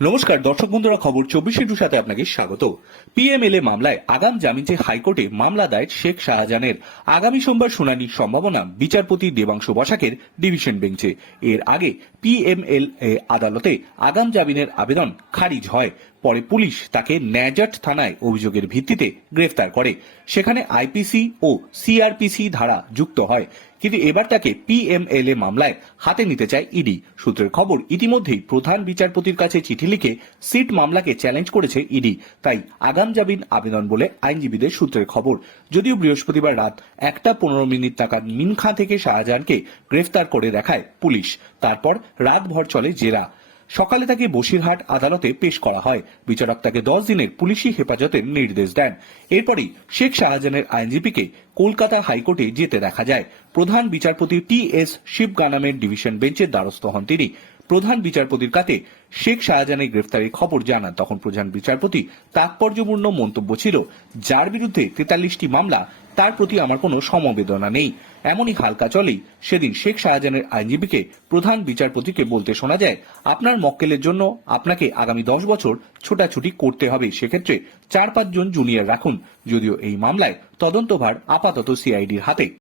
নমস্কার, দর্শক বন্ধুরা, খবর চব্বিশ ইন্টুর সাথে আপনাকে স্বাগত। পিএমএলএ মামলায় আগাম জামিন চেয়ে হাইকোর্টে মামলা দায়ের শেখ শাহজাহানের। আগামী সোমবার শুনানির সম্ভাবনা বিচারপতি দেবাংশু বসাকের ডিভিশন বেঞ্চে। এর আগে পিএমএলএ আদালতে আগাম জামিনের আবেদন খারিজ হয়। পরে পুলিশ তাকে ন্যাজাট থানায় অভিযোগের ভিত্তিতে গ্রেফতার করে। সেখানে আইপিসি ও সিআরপিসি ধারা যুক্ত হয়। কিন্তু এবার তাকে পিএমএলএ মামলায় হাতে নিতে চায় ইডি সূত্রের খবর, ইতিমধ্যেই প্রধান বিচারপতির কাছে চিঠি লিখে সিট মামলাকে চ্যালেঞ্জ করেছে ইডি তাই আগাম জামিন আবেদন বলে আইনজীবীদের সূত্রের খবর। যদিও বৃহস্পতিবার রাত একটা পনেরো মিনিট নাগাদ মিনখা থেকে শাহজাহানকে গ্রেফতার করে দেখায় পুলিশ। তারপর রাতভর চলে জেরা। সকালে তাকে বসিরহাট আদালতে পেশ করা হয়। বিচারক তাকে দশ দিনের পুলিশি হেফাজতের নির্দেশ দেন। এরপরই শেখ শাহজাহানের আইনজীবীকে কলকাতা হাইকোর্টে যেতে দেখা যায়। প্রধান বিচারপতি টি এস শিবগানামের ডিভিশন বেঞ্চের দ্বারস্থ হন তিনি। প্রধান বিচারপতির কাছে শেখ শাহজাহানের গ্রেফতারের খবর জানান। তখন প্রধান বিচারপতি তাৎপর্যপূর্ণ মন্তব্য ছিল, যার বিরুদ্ধে তেতাল্লিশটি মামলা, তার প্রতি আমার কোনো সমবেদনা নেই। এমনই হালকা চলেই সেদিন শেখ শাহজাহানের আইনজীবীকে প্রধান বিচারপতিকে বলতে শোনা যায়, আপনার মক্কেলের জন্য আপনাকে আগামী দশ বছর ছোটাছুটি করতে হবে। সেক্ষেত্রে চার পাঁচজন জুনিয়র রাখুন। যদিও এই মামলায় তদন্তভার আপাতত সিআইডির হাতে।